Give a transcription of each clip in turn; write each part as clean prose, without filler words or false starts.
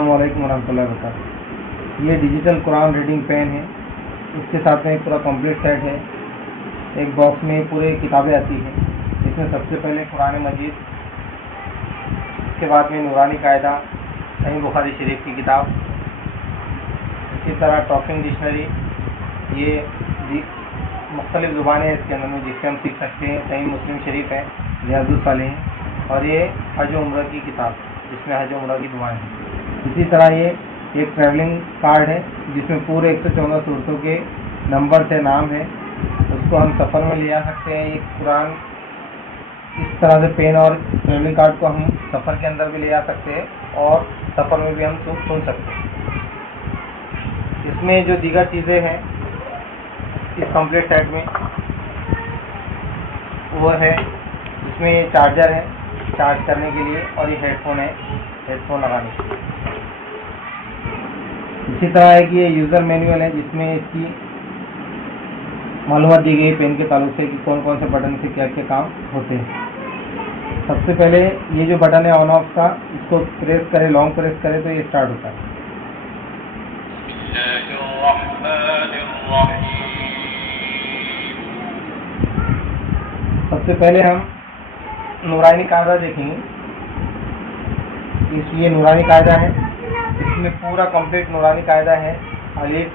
السلام علیکم ورحمۃ اللہ وبرکاتہ۔ یہ ڈیجیٹل قرآن ریڈنگ پین ہے، اس کے ساتھ میں ایک پورا کمپلیٹ سیٹ ہے۔ ایک باکس میں پورے کتابیں آتی ہیں، اس میں سب سے پہلے قرآن مجید، اس کے بعد میں نورانی قاعدہ، صحیح بخاری شریف کی کتاب، اسی طرح ٹاکنگ ڈکشنری، یہ مختلف زبانیں ہیں اس کے اندر میں جس سے ہم سیکھ سکتے ہیں۔ صحیح مسلم شریف ہے، ریاض الصالحین، اور یہ حج و عمرہ کی کتاب جس میں حج و عمرہ کی دعائیں ہیں۔ اسی طرح یہ ایک ٹریولنگ کارڈ ہے جس میں پورے 114 صورتوں کے نمبر سے نام ہے، اس کو ہم سفر میں لے جا سکتے ہیں۔ یہ قرآن اس طرح سے پین اور ٹریولنگ کارڈ کو ہم سفر کے اندر بھی لے جا سکتے ہیں اور سفر میں بھی ہم سن سکتے ہیں۔ اس میں جو دیگر چیزیں ہیں اس کمپلیٹ سیٹ میں وہ ہے، اس میں چارجر ہے چارج کرنے کے لیے، اور یہ ہیڈ فون ہے ہیڈ فون لگانے کے لیے۔ اسی طرح ہے کہ یہ یوزر مینول ہے جس میں اس کی معلومات دی گئی پین کے تعلق سے کہ کون کون سے بٹن سے کیا کیا کام ہوتے ہیں۔ سب سے پہلے یہ جو بٹن ہے آن آف کا، اس کو پریس کرے، لانگ پریس کرے تو یہ اسٹارٹ ہوتا ہے۔ سب سے پہلے ہم نورانی قاعدہ دیکھیں گے۔ اس لیے نورانی قاعدہ ہے، اس میں پورا کمپلیٹ نورانی قاعدہ ہے، الف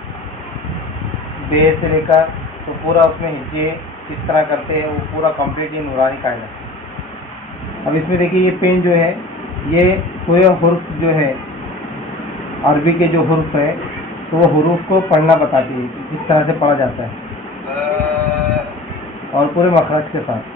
بے سے لے کر تو پورا اس میں ہجے کس طرح کرتے ہیں وہ پورا کمپلیٹ یہ نورانی قاعدہ ہے۔ اب اس میں دیکھیے یہ پین جو ہے یہ کوئی حرف جو ہے عربی کے جو حرف ہے تو وہ حروف کو پڑھنا بتاتی ہے کہ کس طرح سے پڑھا جاتا ہے، اور پورے مخرج کے ساتھ۔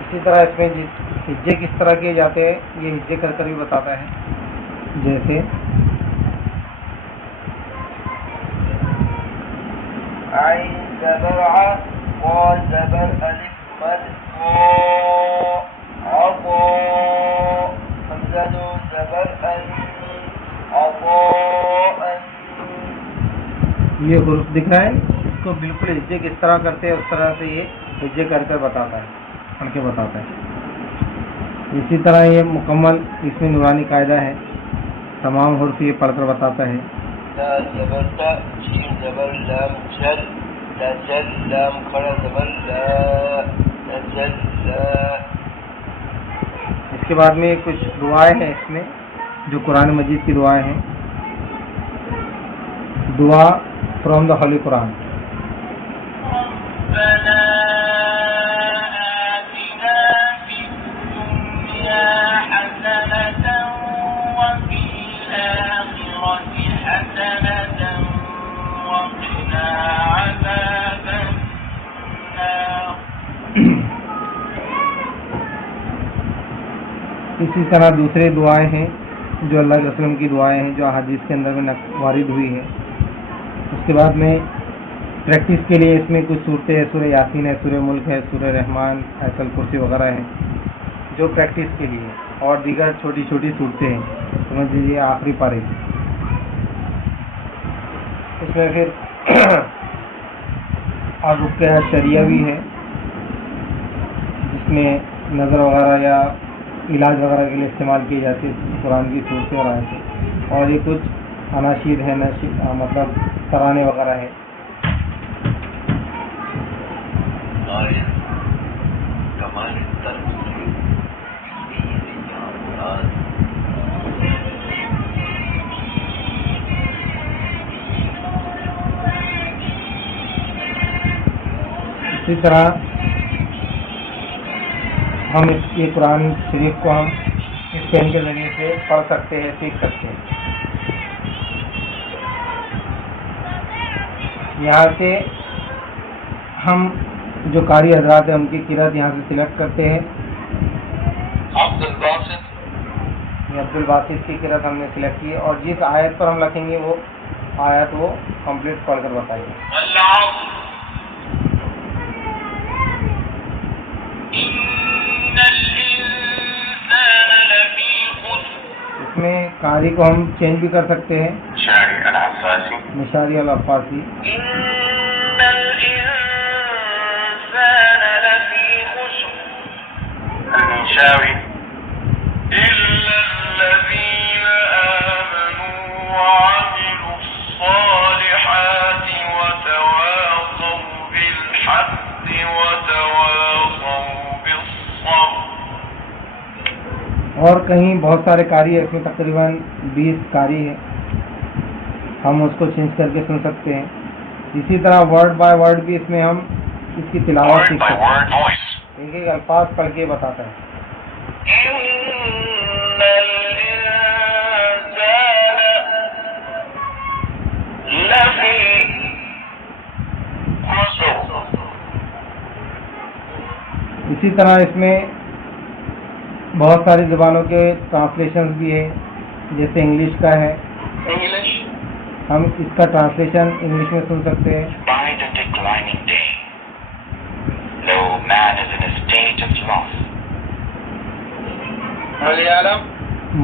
اسی طرح اس میں ہجے کس طرح کیے جاتے ہیں یہ ہجے کر کر بھی بتاتا ہے، جیسے عین زبر ع قاف زبر الف مد عطا حمزہ زبر ان عطاء۔ یہ حروف دکھ رہا ہے، اس کو بالکل ہجے کس طرح کرتے ہیں اس طرح سے یہ ہجے کر کر بتاتا ہے، پڑھ کے بتاتا ہے۔ اسی طرح یہ مکمل اس میں نورانی قاعدہ ہے، تمام حروف یہ پڑھ کر بتاتا ہے۔ لا زبر تا شین زبر لام جل لا جل لام کھڑا زبر لا لا جل لا۔ اس کے بعد میں کچھ دعائیں ہیں اس میں جو قرآن مجید کی دعائیں ہیں، دعا فرام دا ہولی قرآن۔ اسی طرح دوسرے دعائیں ہیں جو اللہ کے وسلم کی دعائیں ہیں جو احادیث کے اندر میں وارد ہوئی ہیں۔ اس کے بعد میں پریکٹس کے لیے اس میں کچھ صورتیں ہیں، سورہ یاسین ہے، سورہ ملک ہے، سورہ رحمان، آیت الکرسی وغیرہ ہیں جو پریکٹس کے لیے، اور دیگر چھوٹی چھوٹی صورتیں ہیں، سمجھ لیجیے آخری پارے۔ اس میں پھر رقیہ شریعہ بھی ہے جس میں نظر وغیرہ یا علاج وغیرہ کے لیے استعمال کی جاتی ہے قرآن کی صورتیں اور آیتیں، اور یہ کچھ اناشید ہے، مطلب ترانے وغیرہ ہے۔ اسی طرح ہم یہ قرآن شریف کو ہم اس پین کے ذریعے سے پڑھ سکتے ہیں، سیکھ سکتے ہیں۔ یہاں سے ہم جو قاری حضرات ہیں ان کی قرأت یہاں سے سلیکٹ کرتے ہیں. یہ عبد الباسط کی قرأت ہم نے سلیکٹ کی ہے اور جس آیت پر ہم لکھیں گے وہ آیت وہ کمپلیٹ پڑھ کر بتائیے. اس میں قاری کو ہم چینج بھی کر سکتے ہیں. مشاری العفاسی. اور کہیں بہت سارے قاری ہیں، اس میں تقریباً 20 قاری ہیں، ہم اس کو چینج کر کے سن سکتے ہیں. اسی طرح ورڈ بائی ورڈ بھی اس میں ہم اس کی تلاوت سیکھ سکتے ہیں. ایک ایک الفاظ پڑھ کے بتاتا ہے. اسی طرح اس میں بہت ساری زبانوں کے ٹرانسلیشنز بھی ہیں، جیسے انگلش کا ہے، ہم اس کا ٹرانسلیشن انگلش میں سن سکتے ہیں.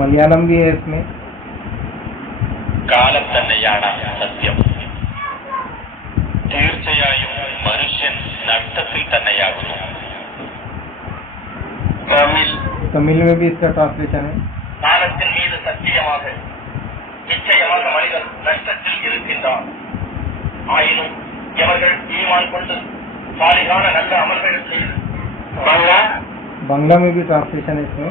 ملیالم بھی ہے اس میں. تمل میں بھی اس کا ٹرانسلیشن ہے. بنگلہ میں بھی ٹرانسلیشن ہے اس میں.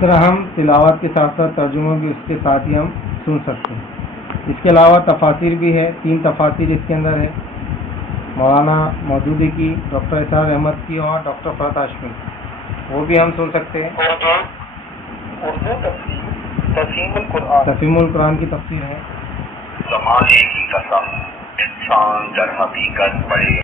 اس طرح ہم تلاوت کے ساتھ ساتھ ترجمہ بھی اس کے ساتھ ہی ہم سن سکتے ہیں۔ اس کے علاوہ تفاسیر بھی ہے، 3 تفاسیر اس کے اندر ہے، مولانا مودودی کی، ڈاکٹر اسرار احمد کی اور ڈاکٹر فرحت ہاشمی، وہ بھی ہم سن سکتے ہیں۔ اردو تفسیر تفہیم القرآن کی تفسیر ہے۔ زمانے کی قسم انسان در حقیقت بڑے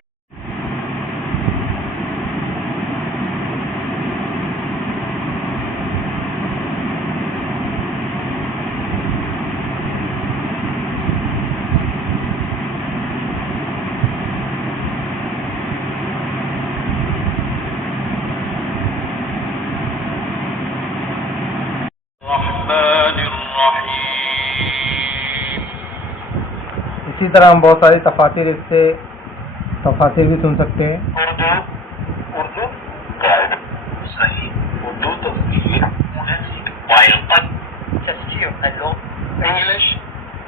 اسی طرح ہم بہت ساری تفاسیر اس سے تفاسیر بھی سن سکتے ہیں۔ اردو صحیح اردو تفسیر وائلقن تفسیر انگلش،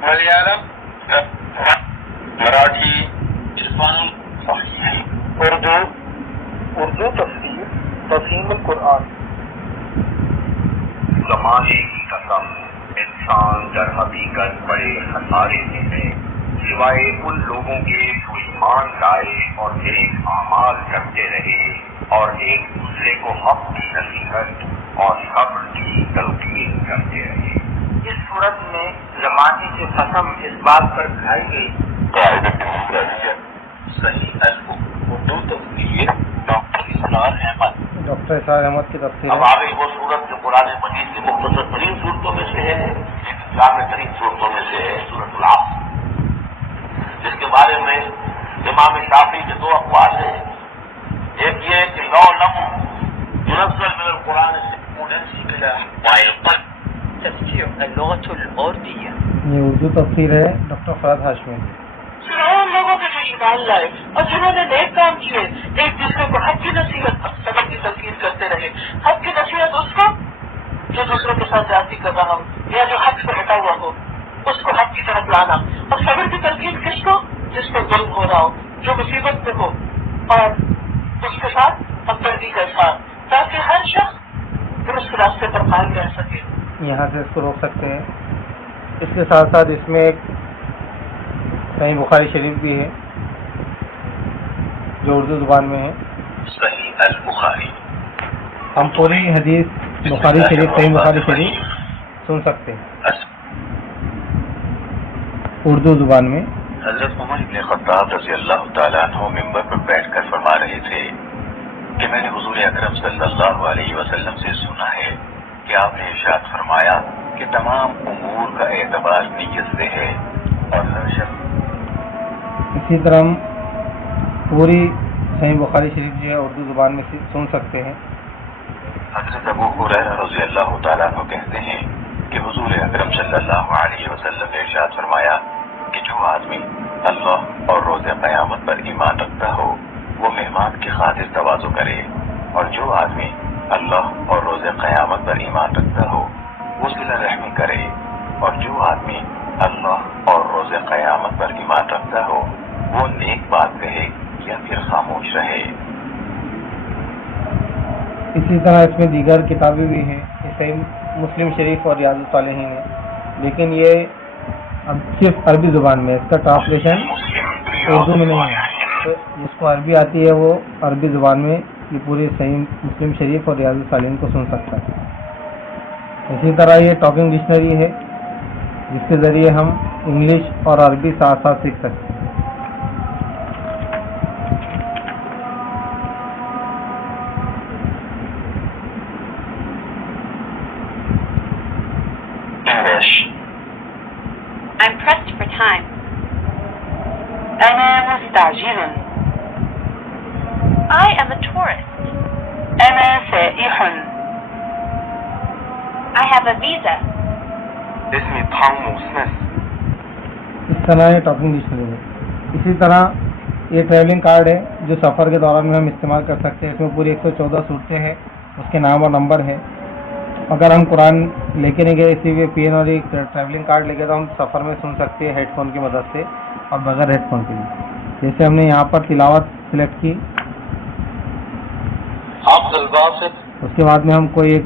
ملیالم، مراٹھی عرفان صحیح اردو تفسیر تفہیم القرآن۔ زمانے کی قسم انسان در حقیقت بڑے خسارے میں ہے، سوائے ان لوگوں کے جو ایمان لائے اور نیک اعمال کرتے رہے اور ایک دوسرے کو حق کی نصیحت اور صبر کی تلقین کرتے رہے۔ اس صورت میں زمانے کی قسم اس بات پر کھائی گئی۔ صحیح اردو تفسیر ڈاکٹر اسرار احمد۔ ڈاکٹر اسرار احمد کی تفسیر اب ہے۔ آگے وہ صورت جو قرآن مجید کی مختصر ترین صورتوں میں سے ہے، لیکن جامع ترین صورتوں میں سے ہے، سورۃ العصر، جس کے بارے میں امام شافعی کے 2 اقوال ہیں۔ ایک یہ کہ لو لم ينزل من القرآن وائلقن تفسیر اللغة العربیہ۔ یہ اردو تفسیر ہے ڈاکٹر فرحت ہاشمی۔ ان لوگوں کے جو ایمان لائے اور جنہوں نے نیک کام کیے، ایک دوسرے کو حق کی نصیحت اور صبر کی تلقین کرتے رہے۔ حق کی نصیحت اس کو جو دوسروں کے ساتھ زیادتی کر رہا ہو یا جو حق سے ہٹا ہوا ہو، اس کو حق کی طرف لانا، اور صبر کی تلقین کس کو؟ جس کو ظلم ہو رہا ہو، جو مصیبت میں ہو، اور اس کے ساتھ ہمدردی کا اظہار، تاکہ ہر شخص درست راستے پر قائم رہ سکے۔ یہاں سے اس کو روک سکتے ہیں۔ اس کے ساتھ ساتھ اس میں ایک صحیح بخاری شریف بھی ہے جو اردو زبان میں ہے۔ صحیح البخاری، ہم پوری حدیث بخاری شریف صحیح بخاری شریف سن سکتے ہیں اردو زبان میں۔ حضرت عمر بن خطاب رضی اللہ تعالیٰ عنہ ممبر پر بیٹھ کر فرما رہے تھے کہ میں نے حضور اکرم صلی اللہ علیہ وسلم سے سنا ہے کہ آپ نے ارشاد فرمایا کہ تمام امور کا اعتبار نیت سے ہے اور ہر شخص۔ اسی طرح ہم پوری صحیح بخاری شریف جو ہے اردو زبان میں سن سکتے ہیں۔ حضرت ابو ہریرہ رضی اللہ تعالیٰ عنہ کہتے ہیں کہ حضور اکرم صلی اللہ علیہ وسلم نے ارشاد فرمایا کہ جو آدمی اللہ اور روز قیامت پر ایمان رکھتا ہو وہ مہمان کی خاطر تواضع کرے، اور جو آدمی اللہ اور روز قیامت پر ایمان رکھتا ہو وہ صلہ رحمی کرے، اور جو آدمی اللہ اور روز قیامت پر ایمان رکھتا ہو وہ نیک بات کہے یا پھر خاموش رہے۔ اسی طرح اس میں دیگر کتابیں بھی ہیں، جیسے مسلم شریف اور ریاض الصالحین ہے، لیکن یہ اب صرف عربی زبان میں، اس کا ٹرانسلیشن اردو میں نہیں ہے، تو جس کو عربی آتی ہے وہ عربی زبان میں یہ پورے صحیح مسلم شریف اور ریاض الصالحین کو سن سکتا ہے۔ اسی طرح یہ ٹاکنگ ڈکشنری ہے جس کے ذریعے ہم انگلش اور عربی ساتھ ساتھ سیکھ سکتے ہیں۔ I'm pressed for time. أنا مستعجل. I am a tourist. أنا سائح. I have a visa. اسمي طعم سميث. اس طرح یہ ٹاکنگ ڈکشنری ہے۔ اسی طرح یہ ٹریولنگ کارڈ ہے جو سفر کے دوران میں ہم استعمال کر سکتے ہیں۔ اس میں پوری 114 صورتیں ہیں، اس کے نام اور نمبر ہے۔ اگر ہم قرآن لے کے نہیں گئے، اسی لیے پین اور ایک ٹریولنگ کارڈ لے کے تو ہم سفر میں سن سکتے ہیں ہیڈ فون کی مدد سے اور بغیر ہیڈ فون کے بھی۔ جیسے ہم نے یہاں پر تلاوت سلیکٹ کی، اس کے بعد میں ہم کوئی ایک